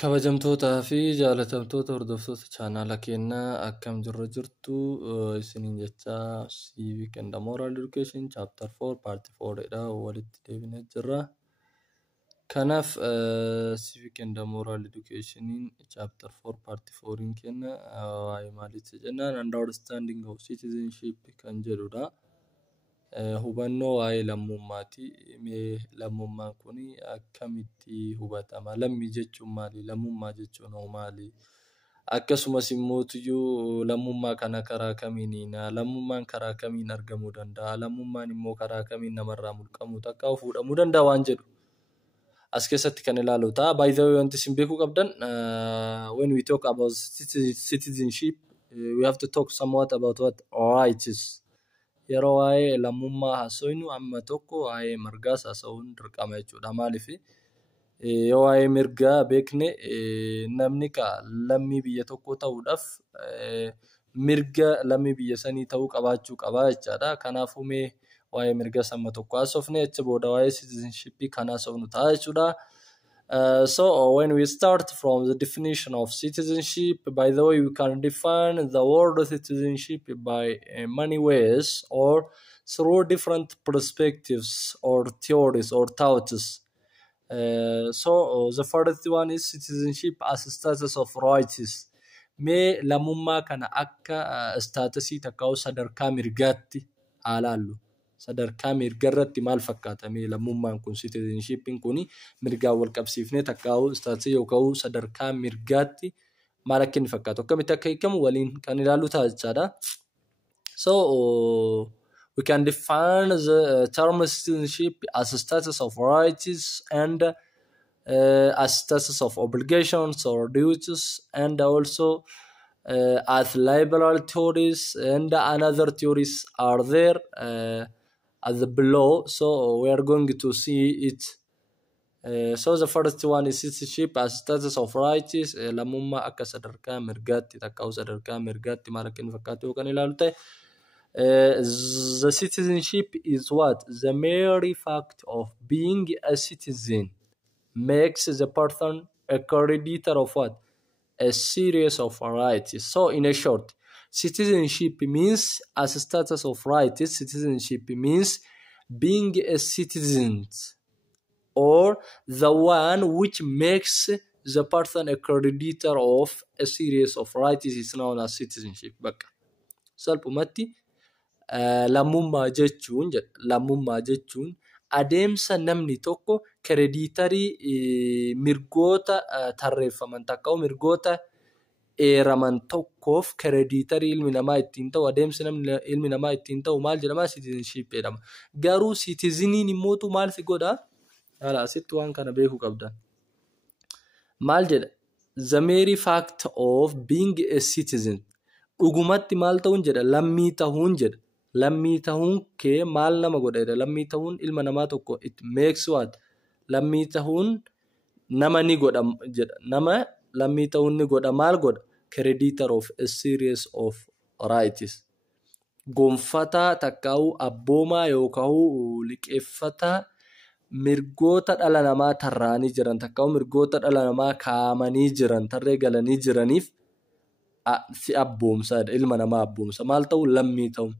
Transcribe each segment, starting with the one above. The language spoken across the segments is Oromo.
Kabajamtootaa fi jaalatamtoota hordoftoota chaanaala keenyaa akkam jirtu isiniin jechaa Civic and Moral Education Chapter 4 Part 4 dha walitti deebinee jirra. Kanaaf Civic and Moral Education Chapter 4 Part 4 kenna waa'ee maalitti jennaan Understanding of Citizenship kan jedhudha. Hubannoo waa'ee lammummaati. Lammummaan kun akkamitti hubatama? Lammii jechuun maali? Lammummaa jechuun hoo maali? Akkasumas immoo lammummaa kana karaa kamiin lammummaan karaa kamiin argamuu danda'a? Lammummaan immoo karaa kamiin namarraa mulqamuu takka fuudhamuu danda'a waan jedhu. As keessatti kan ilaalu ta'a. By the way, wanti isin beekuu qabdan when we talk about citizenship, we have to talk somewhat about what rights. Yeroo waa'ee lammummaa haasofnu amma tokko waa'ee mirgaas haasa'uun dirqama jechuudha. Maaliif yoo waa'ee mirgaa beekne namni lammii biyya tokko ta'uudhaaf mirga lammii biyya sanii ta'uu qabaachuu qaba jechaadha. Kanaafuu mee waa'ee mirgaa amma tokko haasofne achi booda waa'ee citizenship kan haasofnu ta'a jechuudha. So when we start from the definition of citizenship, by the way, we can define the word citizenship by many ways or through different perspectives or theories or thoughts. So the first one is citizenship as a status of rights. Mee lammummaa kana akka statusii takkaa'u sadarkaa mirgaatti ilaallu. Sadarkaa mirgarratti maal fakkaata? Mee lammummaan kun citizenshipin kun mirgaa wal qabsiifnee takkaa'u statusii yookaan sadarkaa mirgaatti maal akka inni fakkaatu akkamitti akka hiikamu waliin kan ilaallu ta'a jechaadha. So we can define the term citizenship as a status of rights and as status of obligations or duties, and also as liberal theories and another theories are there as below. So we are going to see it. So the first one is citizenship as status of rights. Lammummaa akka sadarkaa mirgaatti takkaa'u sadarkaa mirgaatti maal akka inni fakkaatu yookaan ilaalu ta'e. The citizenship is what? The mere fact of being a citizen makes the person a creditor of what? A series of rights. So in a short, citizenship means as a status of rights. Citizenship means being a citizen or the one which makes the person a creditor of a series of rights is known as citizenship. Bakka salphumatti lammummaa jechuun adeemsa namni tokko krediitarii mirgoota tarreeffaman takka'u mirgoota eeraman tokkoof krediitarii ilmi namaa ittiin ta'u adeemsi ilmi namaa ittiin ta'u maal jedhama? Citizenship jedhama. Garuu citizeniin immootu maal si godha? Asitti waan kana beekuu qabdan. Maal jedha? The mere fact of being a citizen. Dhugumatti maal ta'uun jedha? Lammii ta'uun jedha. Lammii ta'uun kee maal nama godha jedha? Lammii ta'uun ilma namaa tokko it makes what? Lammii ta'uun nama ni godha jedha. Nama lammii ta'uun ni godha maal godha? Creditor of a series of rights. Gonfataa takkaa'u abboomaa yookaan liqeeffataa mirgoota dhala namaa tarraanii jiran takkaa'u mirgoota dhala namaa kaamanii jiran tarree galanii jiraniif si abboomsaadha. Ilma namaa abboomsa. Maal ta'u? Lammii ta'u.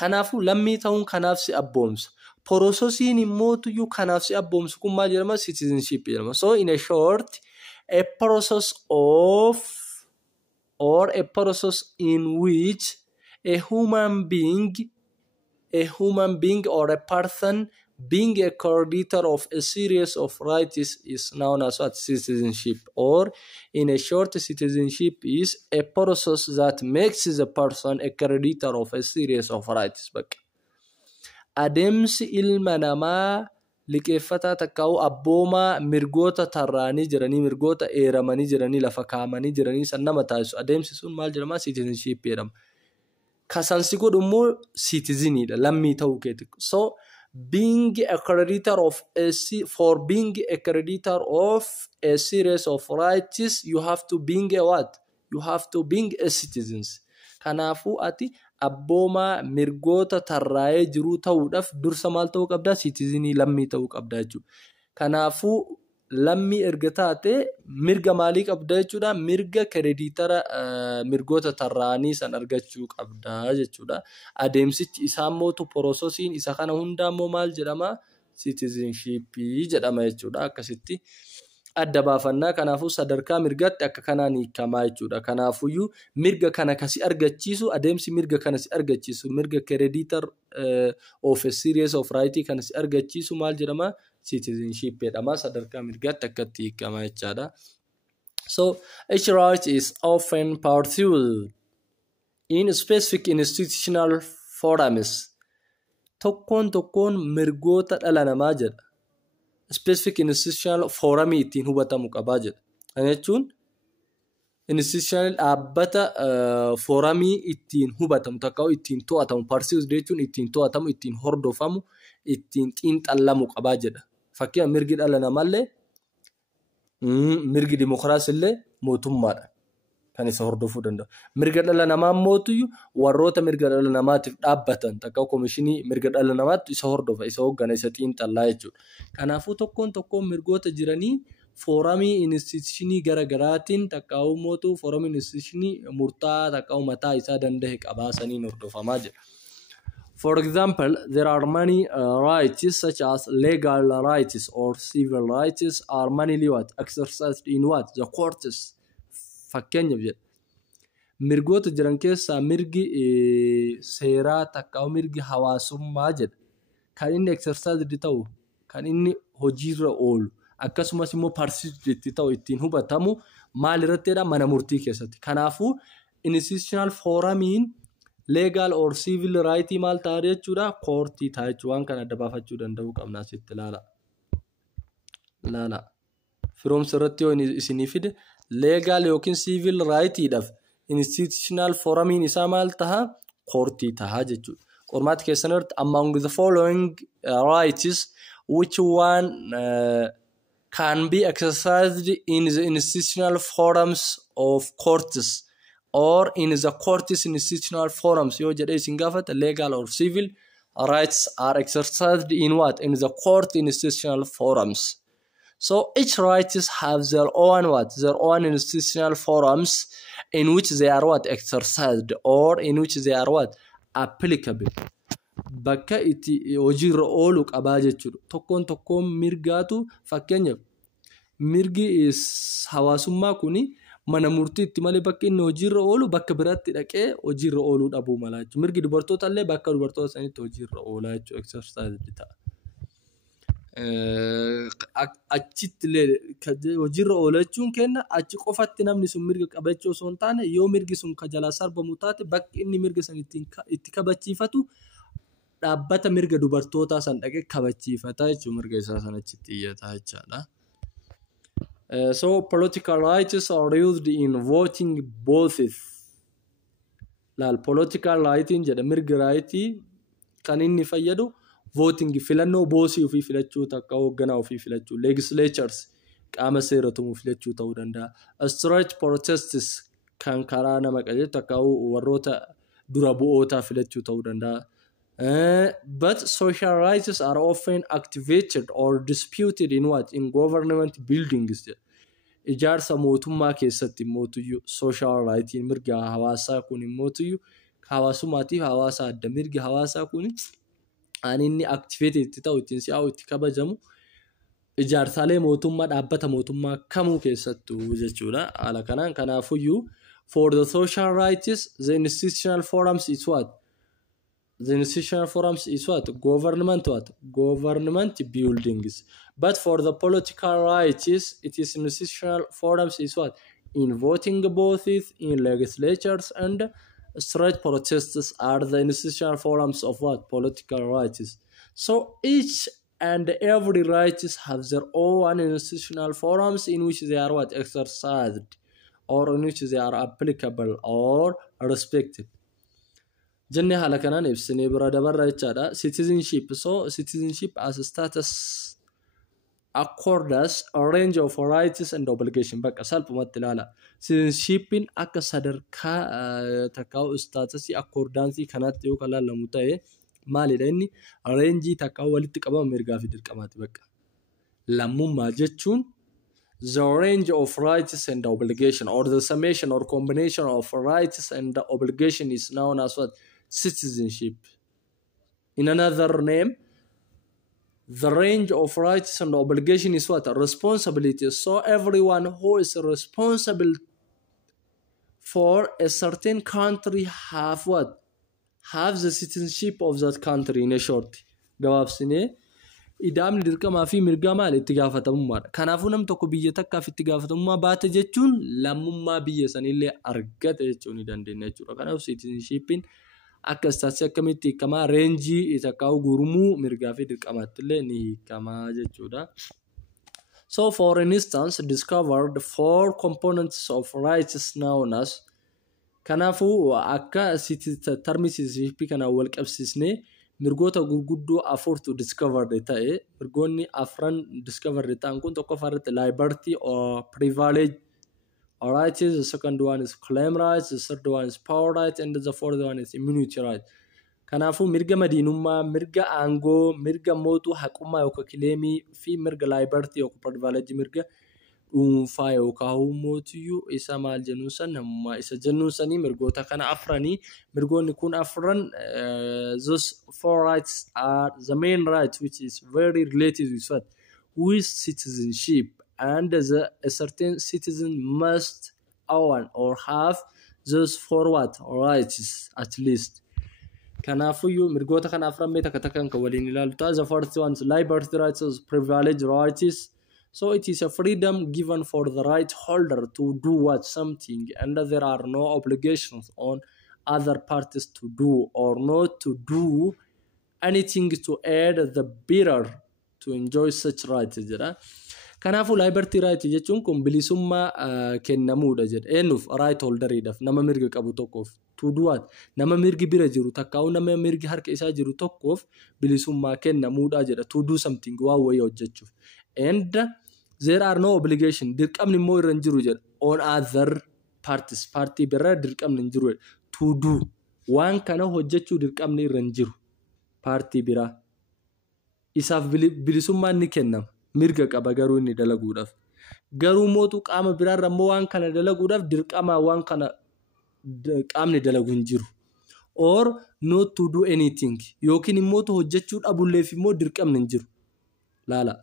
Kanaafuu lammii ta'uun kanaaf si abboomsa. Porososiin immootuyyuu kanaaf si abboomsu kun maal jedhama? Citizenship jedhama. So in a short, a process of or a process in which a human being or a person being a creditor of a series of rights is known as what? Citizenship. Or in a short, citizenship is a process that makes the person a creditor of a series of rights. Adeemsi ilma namaa liqeeffataa takkaa'u abboomaa mirgoota tarraanii jiranii mirgoota eeramanii jiranii lafa kaamanii jiranii san nama taasisu. Adeemsi sun maal jedhama? Citizenship jedhama. Kasansi godhu immoo citizeniidha. Lammii ta'uu keeti. So being a creditor of for being a creditor of a series of rights, you have to being a what? You have to being a citizen. Kanaafuu ati abboomaa mirgoota tarraa'ee jiruu ta'uudhaaf dursa maal ta'uu qabda? Citizenii lammii ta'uu qabda jechuudha. Kanaafuu lammii erga taate mirga maalii qabda jechuudha? Mirga krediitara mirgoota tarraanii san argachuu qabda jechuudha. Adeemsichi isaa mootu poroososiin isa kana hundaa immoo maal jedhama? Citizenship jedhama jechuudha. Akkasitti adda baafannaa. Kanaafuu sadarkaa mirgaatti akka kanaan hiikamaa jechuudha. Kanaafuyyuu mirga kana kasi argachiisu adeemsi mirga kana si argachiisu mirga krediitar of a series of right kana si argachiisu maal jedhama? Citizenship jedhama. Sadarkaa mirgaatti akkatti hiikamaa jechaadha. So each right is often pursued in specific institutional forums. Tokkoon mirgoota dhala namaa jedha. Specific institutional forumii ittiin hubatamu qabaa jedha. Kana jechuun institutional dhaabbata forumii ittiin hubatamu takka ittiin to'atamu pursued jechuun ittiin to'atamu, ittiin hordofamu, ittiin xiinxallamu qabaa jedha. Fakkiin mirgi dhala namaallee mirgi dimokiraasiillee mootummaadha kan isa hordofuu danda'u. Mirga dhala namaa mootuyyuu warroota mirga dhala namaatiif dhaabbatan takka komishinii mirga dhala namaatti isa hordofa, isa hoggana, isa xiinxallaa jechuudha. Kanaafuu tokkoon mirgoota jiranii foorumii instituushinii garaagaraatiin takka mootuu foorumii instituushinii murtaa'aa takka mataa isaa danda'e qabaasaniin hordofamaa jira. For example, there are many rights such as legal rights or civil rights are mainly exercised in the courts. Fakkeenyaaf jedha. Mirgoota jiran keessaa mirgi seeraa takka mirgi hawaasummaa jedha. Kan inni exercised ta'u, kan inni hojiirra oolu, akkasumas immoo pursued ta'u ittiin hubatamu maal irrattidha? Mana murtii keessatti. Kanaafuu institutional forumiin legal or civil right maal ta'a jechuudha? Koortii ta'a jechuudha. Waan kana adda baafachuu danda'uu qabna asitti ilaala. Firoomsa irratti yoo isinii fide legal yookiin civil right dhaaf institutional forumiin isaa maal ta'a? Koortii ta'a jechuudha. Qormaata keessan irratti among the following rights which one can be exercised in the institutional forums of courts or in the court's institutional forums yoo jedhee isin gaafata legal or civil rights are exercised in what? In the court institutional forums. So each rights have their own what? Their own institutional forums in which they are what? Exercised or in which they are what? Applicable. Bakka itti hojiirra oolu qabaa jechuudha. Tokkoon mirgaatu fakkeenyaaf mirgi hawaasummaa kuni mana murtiitti malee bakka inni hojiirra oolu bakka biraatti dhaqee hojiirra ooluu dhabuu mala jechuudha. Mirgi dubartoota illee bakka dubartoota sanitti hojiirra oolaa jechuudha. Exercise ta'a. Achitti illee hojiirra oola jechuun kenna achi qofatti namni sun mirga qabachuu osoo hin taane yoo mirgi sun ka jalaa sarbamu taate bakki inni mirga san itti kabachiifatu dhaabbata mirga dubartootaa san dhaqee kabachiifata jechuudha. Mirga isaa san achitti iyyataa jechaadha. So political rights are used in voting both. Political right jedha mirga rightii kan inni fayyadu voting filannoo boosii ofii filachuu takka hoogganaa ofii filachuu, legislatures qaama seera tumuu filachuu ta'uu danda'a. Straight protests kan karaa nama qajeelchu takka warroota dura bu'ootaa filachuu ta'uu danda'a. But social rights are often activated or disputed in what? In government buildings. Ijaarsa mootummaa keessatti mootuyyuu social right mirga hawaasaa kun mootuyyuu hawaasummaatiif hawaasa adda mirga hawaasaa kun inni activated ta'u ittiin si'aawu itti kabajamu ijaarsaalee mootummaa dhaabbata mootummaa kamuu keessattuu jechuudha. Haala kanaan kanaafuyyuu for the social rights the institutional forums is what? The institutional forums is what? Government what? Government buildings. But for the political rights, it is institutional forums is what? In voting both in legislatures and straight protests are the institutional forums of what? Political rights. So each and every rights have their own institutional forums in which they are what? Exercised or in which they are applicable or respected. Jenne haala kanaan ibsinee bira dabarra jechaadha. Citizenship. So citizenship as a status accords a range of rights and obligations. Bakka salphumatti ilaala. Citizenshipin akka sadarkaa takkaa'u statusii accordaansii kanatti yoo kalaalamu ta'e maalidha inni? Reenjii takkaa'u walitti qabama mirgaa fi dirqamaati bakka. Lammummaa jechuun The range of rights and obligation, or the summation or combination of rights and obligation, is known as what? Citizenship. In another name, the range of rights and obligation is what? Responsibility. So everyone who is responsible for a certain country have what? Have the citizenship of that country in a short. Gabaabsinee ida'amni dirqamaa fi mirgaa maal itti gaafatamummaadha. Kanaafuu nam tokko biyya takkaaf itti gaafatamummaa baate jechuun lammummaa biyya sanillee argate jechuu ni dandeenya jechuudha. Kanaaf citizenshipin akka istaatsi akkamitti hiikamaa reenjii takkaa'u gurmuu mirgaa fi dirqamaatti illee ni hiikamaa jechuudha. So for instance, discovered 4 components of rights known as. Kanaafuu akka termi citizenship kana wal qabsiisnee mirgoota gurguddoo afurtu discovered ta'e. Mirgoonni afran discovered ta'an kun tokkoffaa irratti liberty or privilege rights, the second one is claim rights, the third one is power rights, and the fourth one is immunity rights. Kanaafuu mirga madiinummaa, mirga aangoo, mirga mootuu haqummaa yookaan kileemii fi mirga liberty yookaan privilege mirga dhuunfaa yookaan mootiyyuu isa maal jennuun san namummaa isa jennuun sanii mirgoota kana afranii. Mirgoonni kun afran those 4 rights are the main rights which is very related with what? With citizenship, and a certain citizen must own or have those 4 what? Rights at least. Kanaafuu mirgoota kana afran mee takka takkaan kan waliin ilaalu ta'a. The first one is liberty rights, privilege rights. So it is a freedom given for the right holder to do what? Something, and there are no obligations on other parties to do or not to do anything to aid the bearer to enjoy such rights. Kanaafuu liberty right jechuun kun bilisummaa kennamuudha jedha. Eenyuuf? Right holderiidhaaf, nama mirga qabu tokkoof. To do what? Nama mirgi bira jiru takkaa'u nama mirgi harka isaa jiru tokkoof bilisummaa kennamuudha jedha. To do something, waan wayii hojjechuuf. And there are no obligation. Dirqamni immoo irra hin jiru jedha. On other parties, partii biraa dirqamni hin jiru. To do. Waan kana hojjechuu dirqamni irra hin jiru. Partii biraa. Isaaf bilisummaan ni kennama. Mirga qaba garuu inni dalaguudhaaf. Garuu mootu qaama biraarra immoo waan kana dalaguudhaaf dirqama waan kana qaamni dalagu hin jiru. Or not to do anything. Yookiin immoo hojjechuu dhabulleef immoo dirqamni hin jiru. Laala.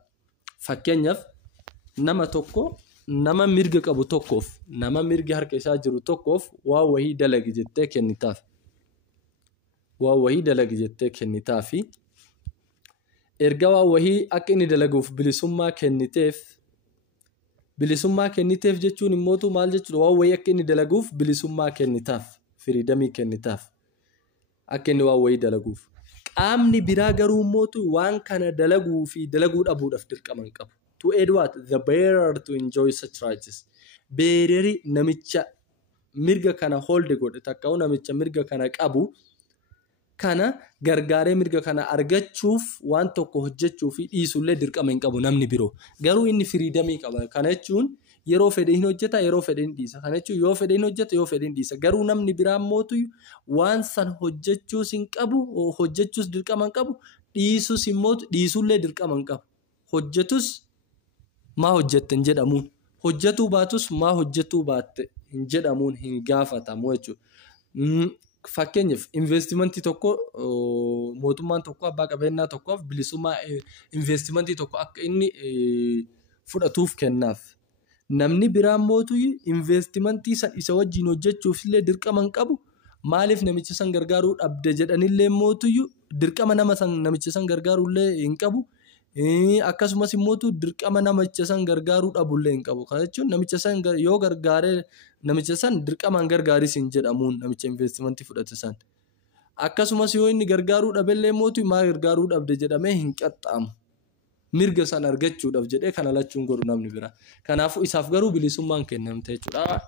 Fakkeenyaaf nama tokko nama mirga qabu tokkoof nama mirga harka isaa jiru tokkoof waa wahii dalagi jettee kennitaaf. Waa wahii dalagi jettee kennitaafi erga waa wahii akka inni dalaguuf bilisummaa kenniteef jechuun immoo maal jechuudha? Waa wahii akka inni dalaguuf bilisummaa kennitaaf, freedom kennitaaf akka inni waa wahii dalaguuf. Qaamni biraa garuu immoo waan kana dalaguu fi dalaguu dhabuudhaaf dirqama hin qabu. To aid what? The bearer to enjoy such rights. Beareri namicha mirga kana hold godhe takkaa'u namicha mirga kana qabu kana gargaaree mirga kana argachuuf waan tokko hojjechuuf dhiisullee dirqama hin qabu namni biroo. Garuu inni freedom qaba. Kana jechuun yeroo fedhe hin hojjeta, yeroo fedhe hin dhiisa. Kana jechuun yoo fedhe hin hojjeta, yoo fedhe hin dhiisa. Garuu namni biraa mootu waan san hojjechuus hin qabu, hojjechuus dirqama hin qabu, dhiisuus immoo dhiisullee dirqama hin qabu. Hojjetus maa hojjette hin jedhamuun, hojjetuu baatus maa hojjetuu baatte hin jedhamuun hin gaafatamu jechuudha. Fakkeenyaaf investimentii tokko mootummaan tokko abbaa qabeenyaa tokkoof bilisummaa investimentii tokko akka inni fudhatuuf kennaaf. Namni biraan mootu investimentii san isa wajjin hojjechuuf illee dirqama hin qabu. Maaliif namicha san gargaaruu dhabde jedhanillee mootu dirqama namicha san gargaarullee hin qabu. Akkasumas immoo dirqama namicha san gargaaruu dhabullee hin qabu. Kana jechuun namicha san yoo gargaaree namicha san dirqamaan gargaaris hin jedhamuun namicha investimentii fudhate san. Akkasumas yoo inni gargaaruu dhabellee mootu maa gargaaruu dhabde jedhamee hin qaxxaamu. Mirga san argachuudhaaf jedhee kana lachuun godhu namni biraa. Kanaafuu isaaf garuu bilisummaan kennamte jechuudha.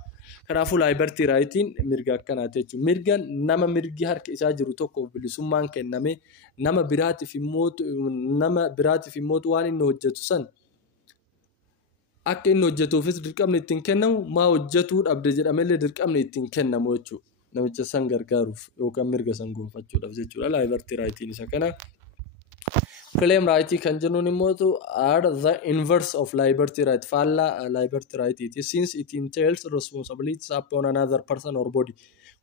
Kanaafuu liberty rightiin mirga akkanaati jechuudha. Mirga nama mirgi harka isaa jiru tokkoof bilisummaan kenname nama biraatiif immoo waan inni hojjetu san akka inni hojjetuufis dirqamni ittiin kennamu maa hojjetuu dhabde jedhamellee dirqamni ittiin kennamu jechuudha. Namicha san gargaaruuf yookaan mirga san gonfachuudhaaf jechuudha. Liberty rightiin isa kana. claim right kan jennuun immoo are the inverse of liberty right. Faallaa liberty right iti. Since it entails responsibilities upon another person or body.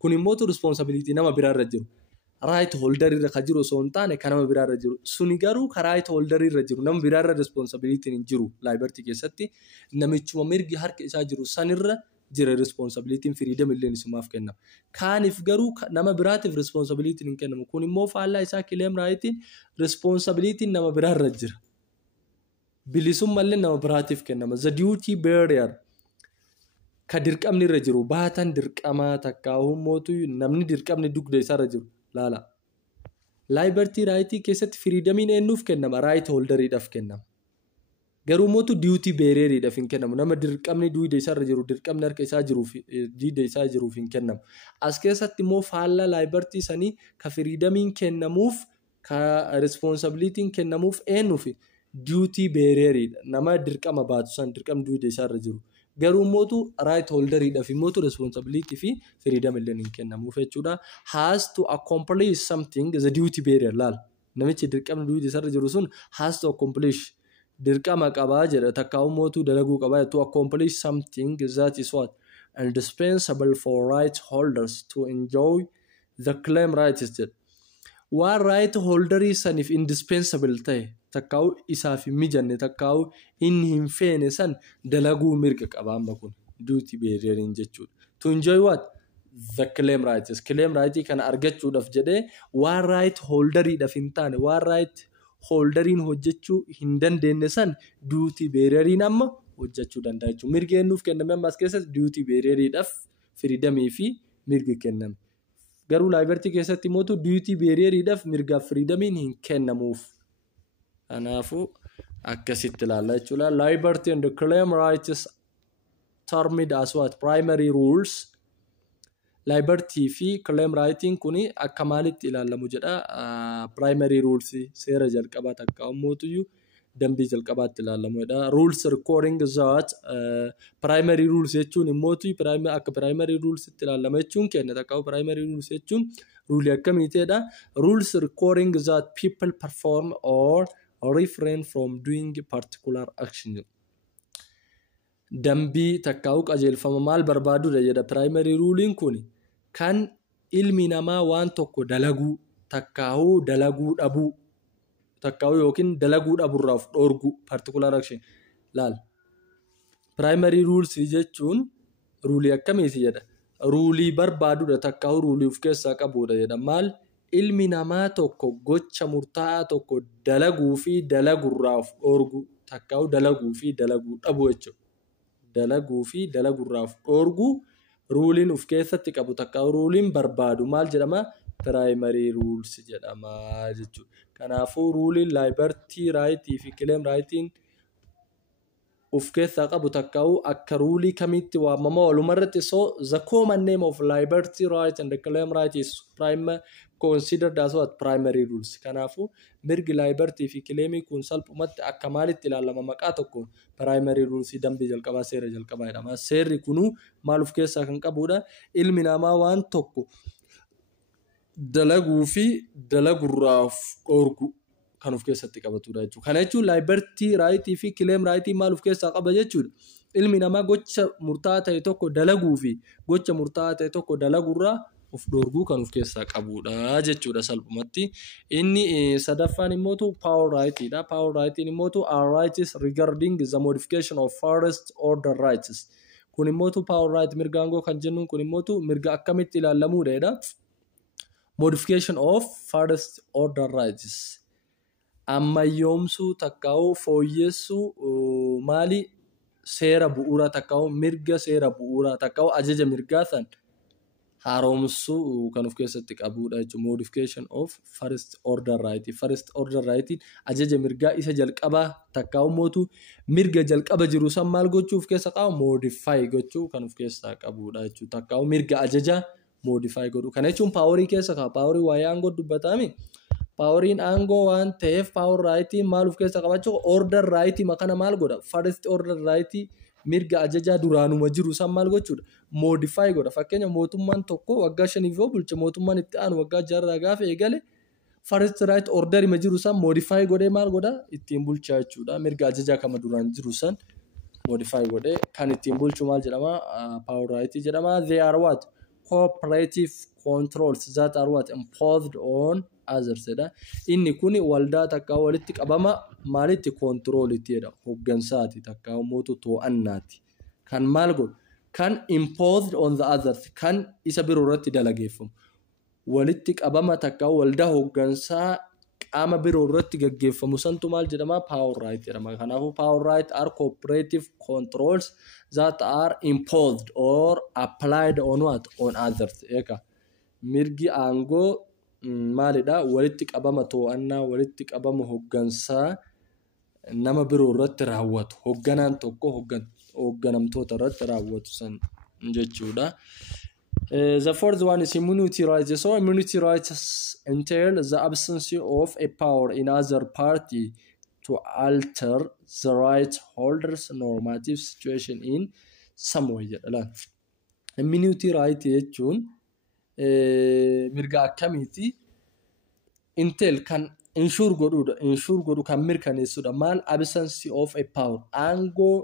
Kun immoo responsibility nama biraarra jiru. Right holder irra kan jiru osoo hin taane kan nama biraarra jiru. Suni garuu kan right holder irra jiru. Nama biraarra responsibility hin jiru liberty keessatti. Namichuma mirgi harka isaa jiru sanirra jira responsibility freedom illee isumaaf kennama. Kaaniif garuu nama biraatiif responsibility hin kennamu. Kun immoo faallaa isaa claim right responsibility nama biraarra jira. Bilisummaa illee nama biraatiif kennama. The duty barrier ka dirqamni irra jiru baatan dirqamaa takka uummootu namni dirqamni dugda isaarra jiru laala. Liberty right keessatti freedomiin eenyuuf kennama? Right holderiidhaaf kennama. Garuu mootu duty barrieriidhaaf hin kennamu. Nama dirqamni dugda isaarra jiru dirqamni harka isaa jiruuf dugda isaa jiruuf hin kennamu. As keessatti immoo faallaa liberty sanii ka freedomiin kennamuuf ka responsibility kennamuuf eenyuuf duty barrieriidha. Nama dirqama baatu san dirqamni dugda isaarra jiru. Garuu mootu right holderiidhaaf mootu responsibility fi freedom illee hin kennamuuf jechuudha. Has to accomplish something the duty barrier laal. Namichi dirqamni dugda isaarra jiru sun has to accomplish dirqama qabaa jedha takka mootu dalaguu qabaa to accomplish something that is what indispensable for right holders to enjoy the claim rights jedha. Waan right holderii saniif indispensable ta'e takkaa'u isaaf hin mijanne takkaa'u inni hin feene san dalaguu mirga qabaamba kun duty barrieriin jechuudha. To enjoy what? The claim rights. Claim right kana argachuudhaaf jedhee waan right holderiidhaaf hin taane waan right holderiin hojjechuu hin dandeenye san duty barrieriin amma hojjechuu danda'a jechuudha. Mirgi eenyuuf kenname ammas keessatti duty barrieriidhaaf freedomii fi mirgi kenname. Garuu liberty keessatti mootu duty barrieriidhaaf mirgaaf freedomiin hin kennamuuf. Kanaafuu akkasitti ilaalla jechuudha. Liberty and the claim rights termed as what? Primary rules. Liberty fi claim rightiin kuni akka maalitti ilaalamu jedha. Primary rules seera jalqabaa takka mootuyyuu dambii jalqabaatti ilaalamu jedha. Rules recording that primary rules jechuun immootu akka primary rules itti ilaalama jechuun kenna takka primary rules jechuun rule akkamiitedha. Rules recording that people perform or refrain from doing particular action. Dambii takkaa'u qajeelfama maal barbaadudha jedha primary ruling kuni kan ilmi namaa waan tokko dalaguu takkaa'u dalaguu dhabuu takkaa'u yookiin dalaguu dhabuurraaf dhoorgu particular action laal. Primary rules jechuun rulii akkamiiti jedha. Rulii barbaadudha takkaa'u rulii of keessaa qabudha jedha. Maal ilmi namaa tokko gocha murtaa'aa tokko dalaguu fi dalagurraaf dhoorgu takkaa'u dalaguu fi dalaguu dhabu jechuudha. Dalaguu fi dalagurraaf dhoorgu ruuliin of keessatti qabu takkaa'u ruuliin barbaadu maal jedhama? Primary rules jedhama jechuudha. Kanaafuu ruuliin liberty right fi claim rightiin of keessaa qabu takkaa'u akka ruulii kamitti waamama walumarratti so the common name of liberty right and the claim right is considered as what? Primary rules. Kanaafuu mirgi liberty fi claim kun salphumatti akka maalitti ilaalama maqaa tokko primary rules dambii jalqabaa seera jalqabaa jedhama. Seerri kunuu maal of keessaa kan qabudha? Ilmi namaa waan tokko dalaguu fi dalagurraaf dhoorgu kan of keessatti qabatudha jechuudha. Kana jechuun liberty right fi claim right maal of keessaa qaba jechuudha. Ilmi namaa gocha murtaa'aa ta'e tokko dalaguu fi gocha murtaa'aa ta'e tokko dalagurraa of dhoorguu kan of keessaa qabudha jechuudha salphumatti. Inni sadaffaan immootu power rightidha. Power rightiin immootu are rights regarding the modification of first order rights. Kun immootu power right mirga aangoo kan jennuun kun immootu mirga akkamitti ilaallamuudha jedha. Modification of first order rights. Ammayyoomsuu takkaa'u fooyyessuu maali seera bu'uuraa takkaa'u mirga seera bu'uuraa takkaa'u ajaja mirgaa san haaromsuu kan of keessatti qabudha jechuudha. Modification of first order right. First order right ajaja mirgaa isa jalqabaa takkaa'u mootu mirga jalqaba jiru san maal gochuu of keessa qaba? Modify gochuu kan of keessaa qabudha jechuudha. Takkaa'u mirga ajaja modify godhu. Kana jechuun paaworii keessa qaba. Paaworii waa'ee aangoo dubbatame. Paaworiin aangoo waan ta'eef power right maal of keessa qabachuu? Order right makana maal godha? First order right mirga ajajaa duraanuma jiru san maal gochuudha? Modify godha. Fakkeenya mootummaan tokko waggaa 5 yoo bulche mootummaan itti aanu waggaa 6 gaafa eegale first right order ma jiru san modify godhee maal godha ittiin bulchaa jechuudha. Mirga ajajaa kama duraan jiru san modify godhee kan ittiin bulchu maal jedhama power right jedhama. They are what cooperative controls that are what imposed on others jedha. Inni kun waldaa takka walitti qabama maalitti control ittiidha hoggansaati takka mootu to'annaati. Kan maal godhu kan imposed on the others kan isa biroo irratti dalageeffamu. Walitti qabama takka waldaa hoggansaa qaama biroo irratti gaggeeffamu santu maal jedhama power right jedhama. Kanaafuu power right are cooperative controls that are imposed or applied on what on others. Eka mirgi aangoo maalidha walitti qabama to'annaa walitti qabama hoggansaa nama biroo irratti raawwatu hogganaan tokko hogganamtoota irratti raawwatu san jechuudha. The fourth one is immunity rights. So immunity rights entail the absence of a power in other party to alter the right holder's normative situation in some way. Immunity right jechuun mirga akkamiti entail kan ensure godhu kan mirkaneessudha. Maal absence of a power aangoo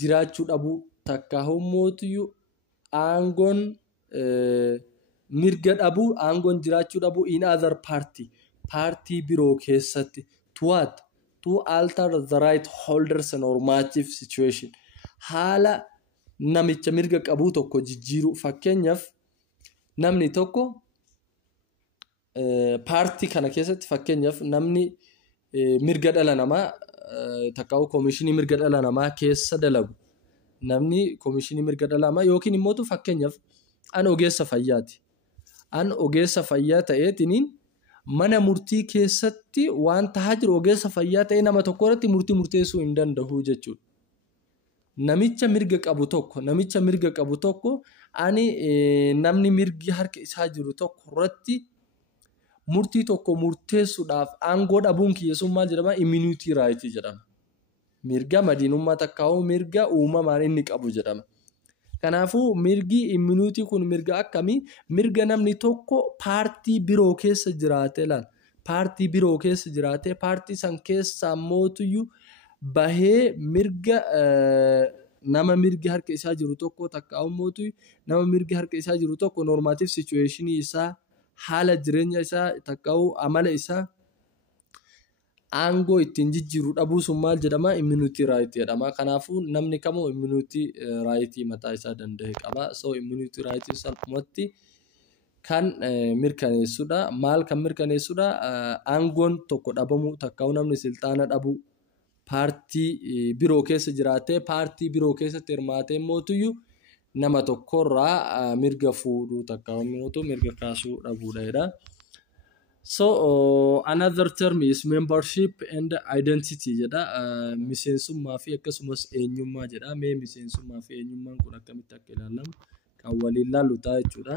jiraachuu dhabu takka hommootiyyuu aangoon mirga dhabu aangoon jiraachuu dhabu in other party biroo keessatti to alter the right holders normative situation haala namicha mirga qabu tokko jijjiiru. Fakkeenyaaf namni tokko party kana keessatti fakkeenyaaf namni mirga dhala namaa takka komishinii mirga dhala namaa keessa dalagu namni komishinii mirga dhala namaa yookiin immoo fakkeenyaaf an ogeessa fayyaati. An ogeessa fayyaa ta'eetiniin mana murtii keessatti waan tahaa jiru ogeessa fayyaa ta'e nama tokko irratti murtii murteessuu hin danda'u jechuudha. Namicha mirga qabu tokko ani namni mirgi harka isaa jiru tokko irratti murtii tokko murteessuudhaaf aangoo dhabuun kiyyeessuun maal jedhama immunity right jedhama. Mirga madiinummaa takkaa'uu mirga uumamaan inni qabu jedhama. Kanaafuu mirgi immunity kun mirga akkamii mirga namni tokko paartii biroo keessa jiraate laal paartii biroo keessa jiraate paartii san keessa mootuyyuu bahee mirga nama mirgi harka isaa jiru tokko takkaa'uu mootuyyuu nama mirgi harka isaa jiru tokko normative situation isaa haala jireenya isaa takkaa'uu amala isaa aangoo ittiin jijjiiru dhabuu sun maal jedhama immunity right jedhama. Kanaafuu namni kamuu immunity right mataa isaa danda'e qaba. So immunity right sanumatti kan mirkaneessudha. Maal kan mirkaneessudha aangoon tokko dhabamuu takkaa'uu namni silxaana dhabuu paartii biroo keessa jiraatee paartii biroo keessatti hirmaatee mootuyyuu nama tokkorraa mirga fuudhuu takkaa'uu mirga kaasuu dhabuudha. So another term is membership and identity jedha. Miseensummaa fi akkasumas eenyummaa jedha. Mee miseensummaa fi eenyummaan kun akkamitti akka ilaalamu kan waliin ilaallu ta'a jechuudha.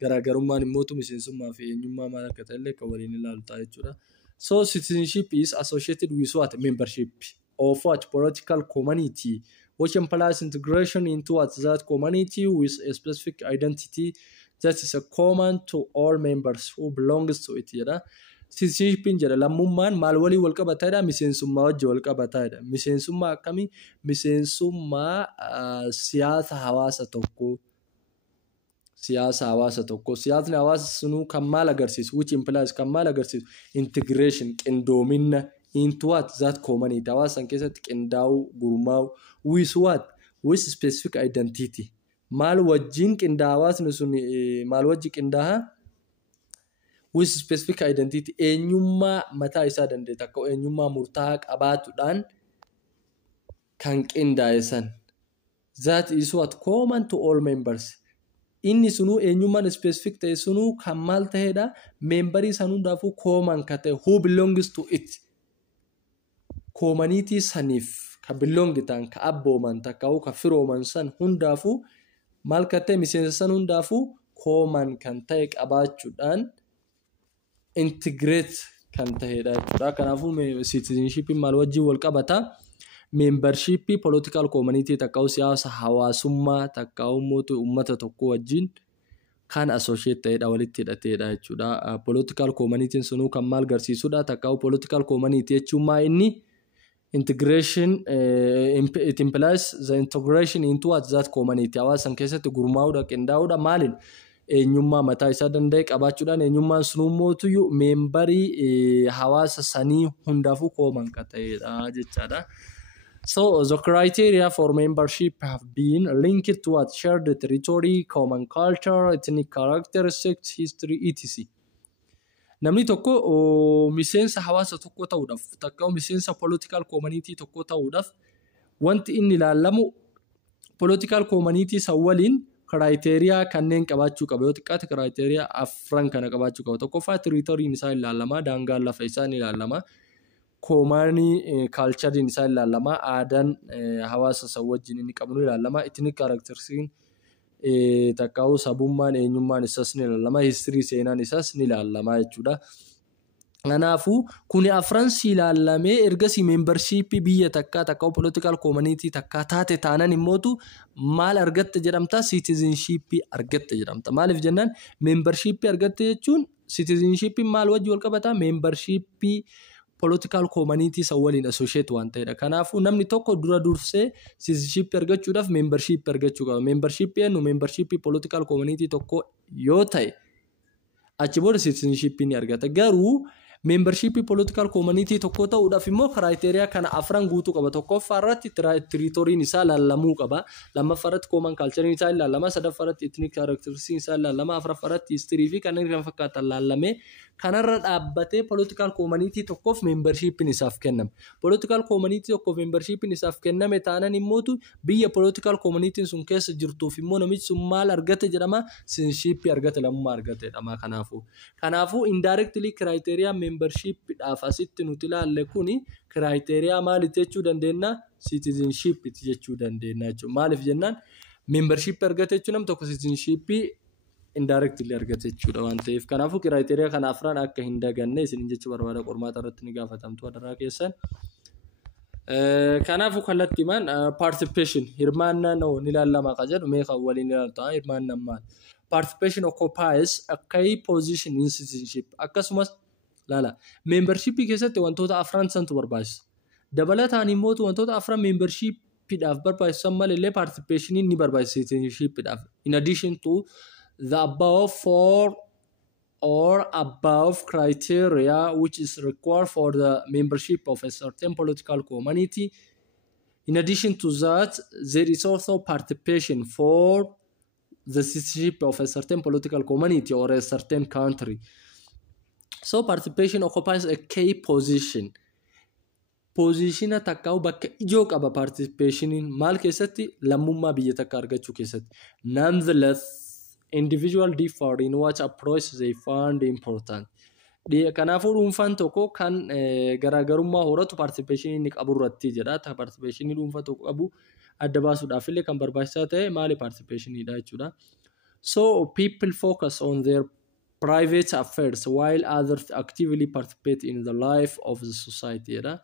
Garaagarummaan immoo miseensummaa fi eenyummaa maal akka ta'e kan waliin ilaallu ta'a jechuudha. So citizenship is associated with what membership of what political community which implies integration into what that community with a specific identity that is a common to all members who belongs to it jedha. Citizenship jedha lammummaan maal walii wal qabatadha miseensummaa wajji wal qabatadha. Miseensummaa akkamii miseensummaa siyaasa hawaasa tokko siyaasni hawaasa sunuu kan maal agarsiisu which implies kan maal agarsiisu integration qindoomina into what that community hawaasan keessatti qindaa'uu gurmaa'u with what with specific identity maal wajjin qindaa hawaasni sun maal wajji qindaaha with specific identity eenyummaa mataa isaa danda'e takka eenyummaa murtaa'aa qabaatuudhaan kan qindaa'e san that is what common to all members. Inni sunuu eenyummaan specific ta'e sunuu kan maal ta'edha membarii san hundaafuu common ka ta'e who belongs to it community saniif ka belong ta'an ka abbooman takkaa'u ka firooman san hundaafuu maal ka ta'e miseensa san hundaafuu common kan ta'e qabaachuudhaan integrate kan ta'edha jechuudha. Kanaafuu citizenship maal wajjin wal qabata membership political community takkaa'u siyaasa hawaasummaa takkaa'u uummata tokko wajjin kan associate ta'edha walitti hidhateedha jechuudha. Political community sunuu kan maal garsiisudha takka political community jechuun maa inni integration it implies the integration into what that community hawaasan keessatti gurmaa'uudha qindaa'uudha maalin eenyummaa mataa isaa danda'e qabaachuudhaan eenyummaan sunummoo meembarii hawaasa sanii hundaafuu kooman kan ta'edha jechaadha. So the criteria for membership have been linked to what shared territory, common culture, ethnic characteristics, history, etc. Namni tokko miseensa hawaasa tokko ta'uudhaaf takka miseensa political community tokko ta'uudhaaf wanti inni ilaalamu political community waliin criteria kanneen qabaachuu qaba yoo xiqqaate criteria afran kana qabaachuu qaba. Tokkoffaa territory isaa ilaalama, daangaan lafa isaa ilaalama. Common culture isaa ilaalama, aadaan hawaasa san wajjin inni qabu ilaalama, ethnic characteristics takkaa'u sabummaan eenyummaan isaas ni ilaalama, history seenaan isaas ni ilaalama jechuudha. Kanaafuu kuni afran ilaalamee ergasii membership biyya takkaa'u political community takkaa taate taanan immootu maal argatte jedhamta, citizenship argatte jedhamta. Maaliif jennaan membership argatte jechuun citizenship maal wajji wal qabata, membership political community waliin associate waan ta'edha. Kanaafuu namni tokko dura dursee citizenship argachuudhaaf membership argachuu qaba. Membership eenyu membership political community tokko yoo ta'e achi booda citizenship ni argata. Garuu membership political community tokko ta'uudhaaf immoo criteria kana afran guutuu qaba. Tokkoffaa irratti territory isaa ilaalamuu qaba. Lammaffaa irratti common culture isaa ilaalama. Sadaffaa irratti ethnic characteristics isaa ilaalama. Afuraffaa irratti history fi kanneen kan fakkaatan ilaalamee kanarra dhaabbatee political community tokkoof membership isaaf kenname. Political community tokkoof membership isaaf kenname taanan immootu biyya political community sun keessa jirtuuf immoo namichi sun maal argate jedhama, citizenship argate, lammummaa argate jedhama. Kanaafuu indirectly criteria membership dhaaf asitti nuti ilaalle kuni criteria maalitti jechuu dandeenya, citizenship jechuu dandeenya jechuudha. Maaliif jennaan membership argate jechuun nam tokko citizenship indirectly argate jechuudha waan ta'eef. Kanaafuu criteria kana afran akka hin daganne isin jechuu barbaada. Qormaata irratti ni gaafatamtu adaraa keessan. Kanaafuu kallattiimaan participation hirmaannaa ni ilaalama ka jedhu mee kan waliin ilaaltu hirmaannaan maal? Participation occupies a key position in citizenship. Akkasumas laala membership keessatti wantoota afran santu barbaachisa. Dabalataan immoo wantoota afran membership dhaaf barbaachisan malee participation ni barbaachisa citizenship dhaaf. In addition to the above four or above criteria which is required for the membership of a certain political community. In addition to that, there is also participation for the citizenship of a certain political community or a certain country. So participation occupies a key position. Position takkaa'u bakka ijoo qaba participation maal keessatti lammummaa biyya takka argachuu keessatti. Nonetheless, individual differ in what approach they find important. Kanaafuu dhuunfaan tokko kan garaagarummaa horatu participation inni qabu irratti jedha. Participation dhuunfaa tokko qabu adda baasuudhaaf illee kan barbaachisaa ta'e maali participation dha jechuudha. So people focus on their private affairs while others actively participate in the life of the society jedha.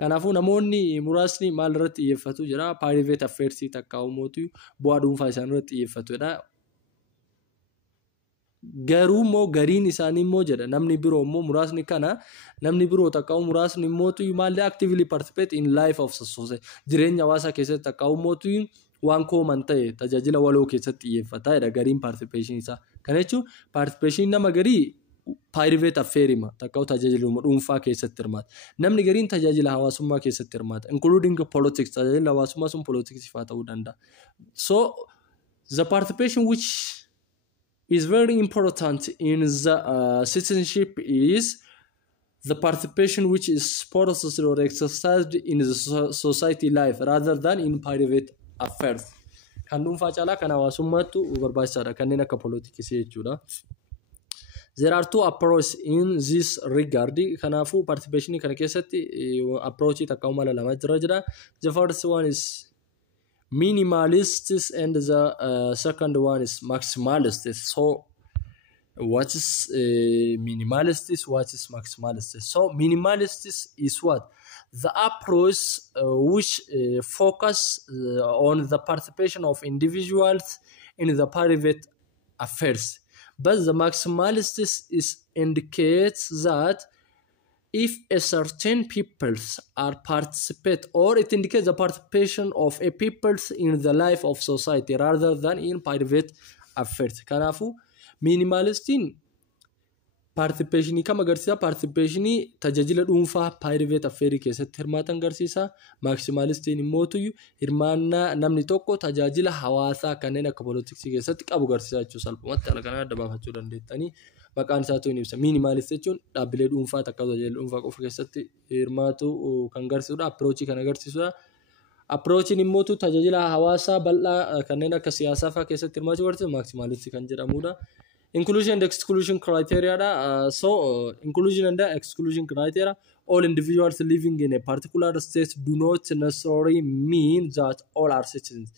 Kanaafuu namoonni muraasni maal irratti xiyyeeffatu jira, private affairs takkaa'u mootu bu'aa dhuunfaa isaan irratti xiyyeeffatu jedha. Garuu immoo gariin isaanii immoo jedha namni biroo immoo muraasni kana namni biroo takkaa'u muraasni immootu maallee actively participate in life of society jireenya hawaasaa keessatti takkaa'u immootu waan kooman ta'e tajaajila waloo keessatti xiyyeeffata jedha gariin participation isaa. Kana jechuun participation nama garii private affair hima takkaa'u tajaajiluma dhuunfaa keessatti hirmaata. Namni gariin tajaajila hawaasummaa keessatti hirmaata including politics tajaajila hawaasummaa sun politics faa ta'uu danda'a. So the participation which is very important in the citizenship is the participation which is supported or exercised in the society life rather than in private affairs. Kan dhuunfaa caalaa kan hawaasummaatu barbaachisaadha kanneen akka politics jechuudha. There are two approaches in this regard. Kanaafuu participation kana keessatti approach takkaa'u mala lama jira. The first one is minimalists and the second one is maximalists. So what is minimalists, what is maximalists? So minimalists is what? The approach which focus on the participation of individuals in the private affairs. But the maximalist indicates that if a certain peoples are participate, or it indicates the participation of a peoples in the life of society rather than in private affairs. Kanafu minimalistiin participation kam agarsiisa? Participation tajaajila dhuunfaa private affairs keessatti hirmaatan agarsiisa. Maximalistiin immoo hirmaannaa namni tokko tajaajila hawaasaa kanneen akka politiksii keessatti qabu agarsiisa jechuudha. Salphumatti ala kana adda baafachuu dandeettanii maqaan isaa ta'uu ni ibsa. Minimalist jechuun dhaabbilee dhuunfaa takka tajaajila dhuunfaa qofa keessatti hirmaatu kan agarsiisudha. Approach kan agarsiisudha. Approachin immoo tajaajila hawaasaa bal'aa kanneen akka siyaasaa fa'aa keessatti hirmaachuu agarsiisa. Maximalist kan jedhamudha. Inclusion and exclusion criteria. Inclusion and exclusion criteria. All individuals living in a particular state do not necessarily mean that all are citizens.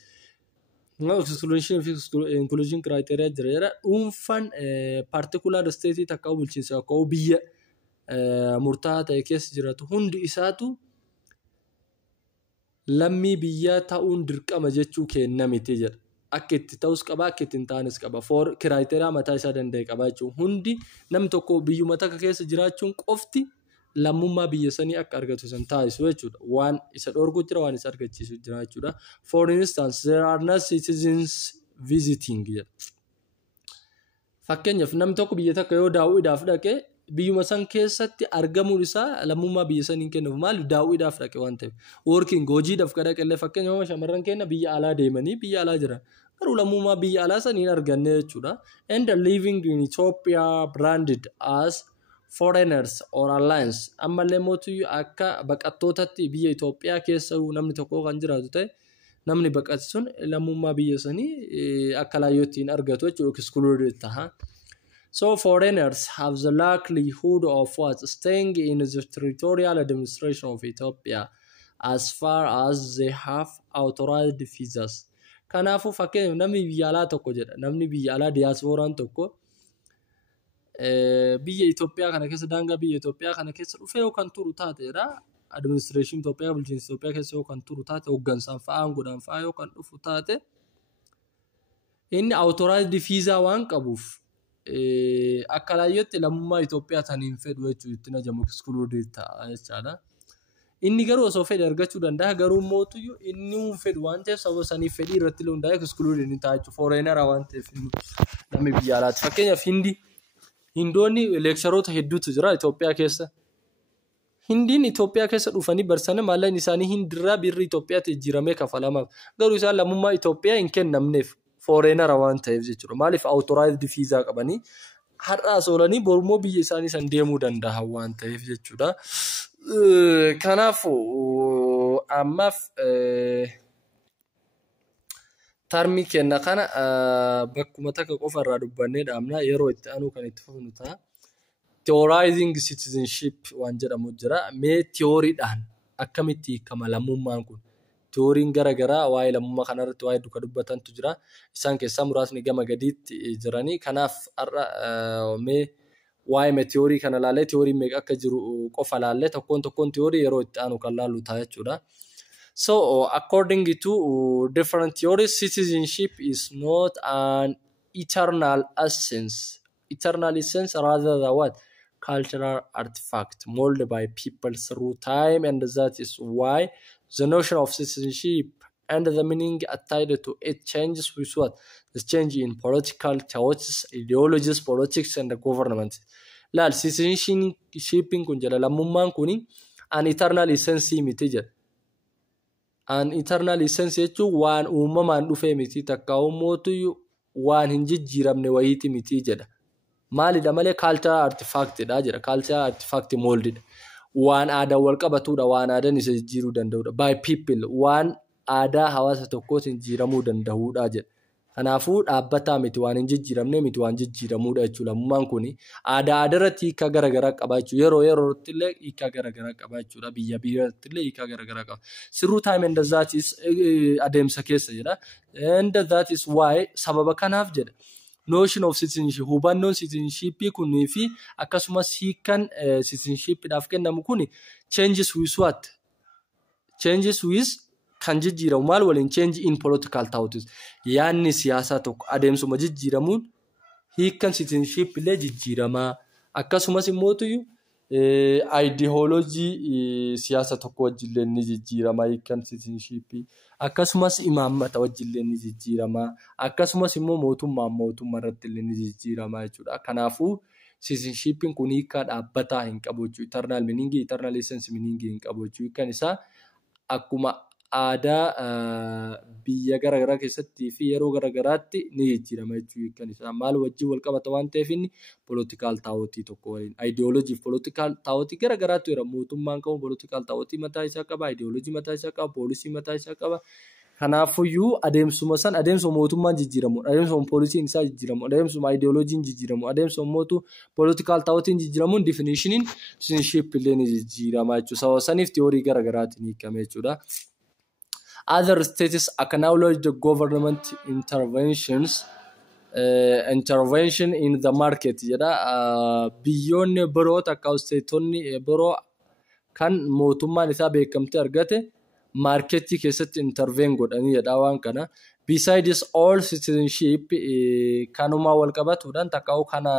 Inclusion criteria jira. Dhuunfaan particular state takka bulchiinsa akka biyya murtaa'aa ta'e keessa jiraatu hundi isaatu lammii biyyaa ta'uun dirqama jechuu kenna miti jedha. Akka itti ta'us qaba, akka itti hin taanes qaba. For criteria mataa isaa danda'e qaba jechuun hundi namni tokko biyyuma takka keessa jiraachuun qofti lammummaa biyya sanii akka argatu san taasisu jechuudha. Waan isa dhorku jira, waan isa argachiisu jira jechuudha. For instance, there are no citizens visiting jedha. Fakkeenyaaf namni tokko biyya takka yoo daawwiidhaaf dhaqe biyyuma san keessatti argamuun isaa lammummaa biyya sanii kennuuf maaliif daawwiidhaaf dhaqe waan ta'eef. Working hojiidhaaf kan dhaqe illee fakkeenyaaf shamarran keenya biyya alaa deemanii biyya alaa jiran. Garuu lammummaa biyya alaa sanii hin arganne jechuudha. And living in Ethiopia branded as foreigners or alliance. Ammallee mootii akka baqattootatti biyya Itoophiyaa keessa namni tokko kan jiraatu ta'e namni baqatu sun lammummaa biyya sanii akka laayyootti hin argatu jechuudha. Excluded taha. So foreigners have the likelihood of staying in the territorial administration of Ethiopia as far as they have authorized visas. Kanaafuu fakkeenyaaf namni biyya alaa tokko jedha. Namni biyya alaa diyaaspooraan tokko biyya Itoophiyaa kana keessa daangaa biyya Itoophiyaa kana keessa dhufee yookaan turu taateedha. Administration Itoophiyaa bulchiinsa Itoophiyaa keessa yookaan turu taate hooggansaan fa'aa aangoodhaan fa'aa yookaan dhufu taate inni authorized visa waan qabuuf akka laayyootti lammummaa Itoophiyaa taniin fedhu jechuudha itti najamu excluded ta'a jechaadha. Inni garuu osoo fedhe argachuu danda'a garuu mootuyyuu inni fedhu waan ta'eef sababa saniif fedhii irratti illee hundaa'e excluded ni ta'a jechuudha. Foreigner waan ta'eef namni biyya alaati. Fakkeenyaaf Hindoonni leeksharoota hedduutu jira Itoophiyaa keessa. Hindiin Itoophiyaa keessa dhufanii barsanii maallaqni isaanii hindirraa birrii Itoophiyaatti jijjiiramee kafalamaaf. Garuu isaan lammummaa Itoophiyaa hin kennamneef foreigner waan ta'eef jechuudha. Maaliif authorized visa qabanii har'aa soolanii bormoo biyya isaanii san deemuu danda'a waan ta'eef jechuudha. Kanaafuu ammaaf tarmii kenna kana bakkuma takka qofa irraa dubbannee dhaabna yeroo itti aanu kan itti fufnu ta'a. Theorizing citizenship waan jedhamu jira. Mee theoriidhaan akkamitti hiikama lammummaan kun? Theoriin garaagaraa waa'ee lammummaa kanarratti waa'ee duka dubbatantu jira. Isaan keessaa muraasni gama gadiitti jiranii. Kanaaf har'a mee waa'ee theorii kana laalee theorii meeqa akka jiru qofa laalee tokkoon theorii yeroo itti aanu kan laallu ta'a jechuudha. So, according to different theories, citizenship is not an eternal essence. Eternal essence rather than what? Cultural artifact molded by people through time, and that is why the notion of citizenship and the meaning attached to it changes with what? The change in political thoughts, ideologies, politics, and the government. Lal citizenship kun jala lammummaan kuni an eternal essence miti jedha. An eternal essence jechuun waan uumamaan dhufee miti takka uummootu waan hin jijjiiramne wayiiti miti jedha. Maalidha malee cultural artifact dha jedha. Cultural artifact molded. Waan aadaa wal qabatudha, waan aadaan isa jijjiiruu danda'udha. By people waan aadaa hawaasa tokkootiin jijjiiramuu danda'udha jedha. Kanaafuu dhaabbataa miti waan hin jijjiiramne miti waan jijjiiramuudha jechuudha. Lammummaan kun aadaa irratti hiika garaagaraa qaba jechuudha. Yeroo yerootti illee hiika garaagaraa qaba jechuudha. Biyya biyyatti illee hiika garaagaraa qaba. Through time and that is adeemsa keessa jedha. And that is why sababa kanaaf jedha. Notion of citizenship hubannoon citizenship kunii fi akkasumas hiikan citizenshipidhaaf kennamu kun changes with what? Changes with kan jijjiiramu maal waliin change in political thoughts. Yaanni siyaasaa tokko adeemsuma jijjiiramuun hiikkan citizenship illee jijjiiramaa akkasumas immoo ideoloojii siyaasa tokko wajjillee ni jijjiiramaa hiikkan citizenship akkasumas imaammata wajjillee ni jijjiiramaa akkasumas immoo mootummaa irratti illee ni jijjiiramaa jechuudha. Kanaafuu citizenshipin kun hiikkaa dhaabbataa hin qabu jechuudha. Eternal meaning, eternal essence meaning hin qabu jechuudha. Hiikkan isaa akkuma aadaa biyya garaagaraa keessatti fi yeroo garaagaraatti ni jijjiirama jechuudha. Hiikkan isaa maal wajjin wal qabata waan ta'eef inni political taa'otii tokko waliin ideoloojii fi political taa'otii garaagaraatu jira. Mootummaan qabu political taa'otii mataa isaa qaba, ideoloojii mataa isaa qaba, poolisii mataa isaa qaba. Kanaafuyyuu adeemsuma mootummaan jijjiiramu, adeemsuma poolisiin isaa jijjiiramu, adeemsuma ideoloojiin jijjiiramu, adeemsuma political taa'otiin jijjiiramuun definitionin citizenship illee ni jijjiirama jechuudha. Sababa saniif tiyoorii garaagaraatiin hiikame jechuudha. Other states acknowledge the government intervention in the market jedha. Biyyoonni biroo takka isteetonni biroo kan mootummaan isaa beekamtii argate marketii keessatti intervene godhanii jedha waan kana. Besides all citizenship kanuma wal qabatuudhaan takka kana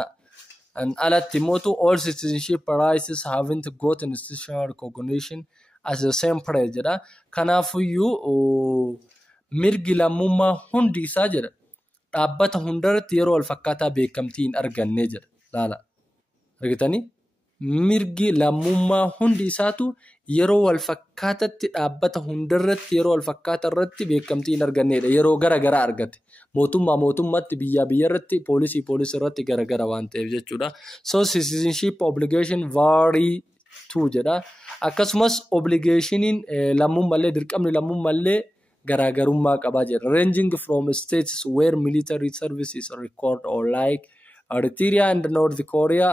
alatti mootu all citizenship rights haven't got institutional recognition as the same price jedha. Kanaafuyyuu mirgi lammummaa hundi isaa jedha dhaabbata hundarratti yeroo wal fakkaataa beekamtii hin arganne jedha. Laala argitanii mirgi lammummaa hundi isaatu yeroo wal fakkaatatti dhaabbata hundarratti yeroo wal fakkaatarratti beekamtii hin argannedha. Yeroo garaagaraa argate mootummaatti biyya irratti poolisii irratti garaagara waan ta'eef jechuudha. So citizenship obligation vary too jedha. Akkasumas obligationiin lammummallee dirqamni lammummallee garaagarummaa qabaa jedha. Ranging from states where military service is required or like Eritrea and North Korea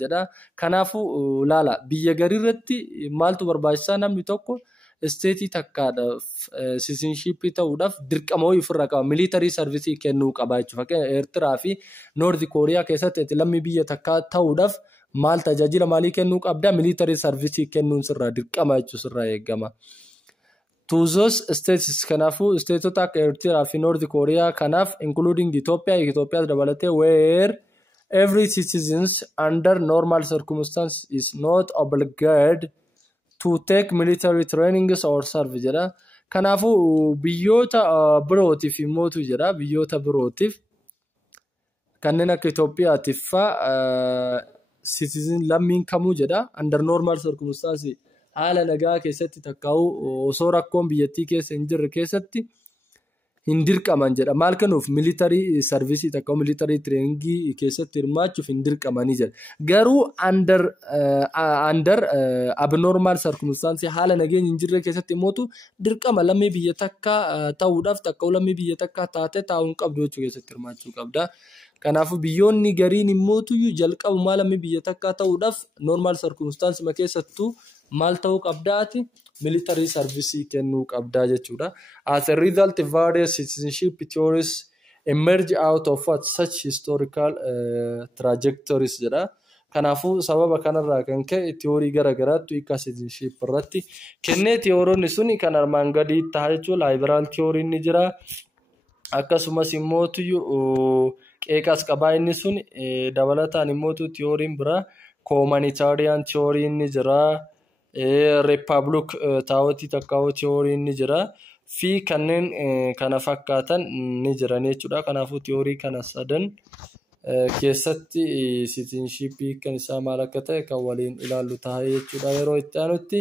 jedha. Kanaafuu laala biyya gariirratti maaltu barbaachisaa namni tokko isteetii takkaadhaaf citizenship ta'uudhaaf dirqama ofirraa qaba. Military service kennuu qaba jechuudha. Fakkeenyaaf Eritrea fi North Korea keessatti lammii biyya takkaa ta'uudhaaf maal tajaajila maalii kennuu qabda? Military service kennuun sirraa dirqama jechuudha sirraa eegama. To those states kanaafuu isteetota akka Eritrea fi North Korea kanaaf including Ethiopia dabalatee where every citizen under normal circumstances is not obligated to take military trainings or serve jedha. Kanaafuu biyyoota birootiif immoo jedha. Biyyoota birootiif kanneen akka Itoophiyaatiif citizen lammiin kamuu jedha under normal circumstances haala nagaa keessatti takkaa'u osoo rakkoon biyyattii keessa hin jirre keessatti hin dirqaman jedha. Maal kennuuf military service takkaa'u military trainingii keessatti hirmaachuuf hin dirqamanii jedha. Garuu under abnormal circumstances haala nageenya hin jirre keessatti immoo dirqama lammii biyya takka ta'uudhaaf takkaa'u lammii biyya takka taate taa'uun qabdu jechuu keessatti hirmaachuu qabda. Kanaafuu biyyoonni gariin immoo jalqabumaa lammii biyya takka ta'uudhaaf normal circumstances keessattuu maal ta'uu qabdaati military service kennuu qabdaa jechuudha. As a result, various citizenship theories emerge out of such historical trajectories jedha. Kanaafuu sababa kanarraa kan ka'e theorii garaagaraatu hiika citizenship irratti kennee theoriin suni kan armaan gadii ta'a jechuudha. Liberal theory ni jira. Akkasumas immoo qeeqas qabaa inni sun dabalataan immoo theoriin biraa communitarian theory ni jira. Republic taa'otii takkaa'u theory ni jira fi kanneen kana fakkaatan ni jiran jechuudha. Kanaafuu theory kana sadan keessatti citizenship kan isaa maal akka ta'e kan waliin ilaallu ta'a jechuudha yeroo itti aanutti.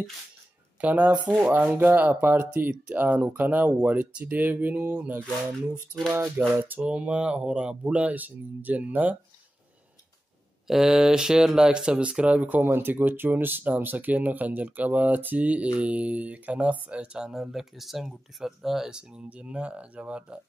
Kanaafuu hanga paartii itti aanu kana walitti deebinu nagaan nuuf tura. Galatooma horaa bulaa isiniin jenna. Share, like, subscribe, comment gochuunis dhaamsa kenna kan jalqabaati. Kanaaf channel keessan guddifadhaa isiniin jenna jabaadhaa.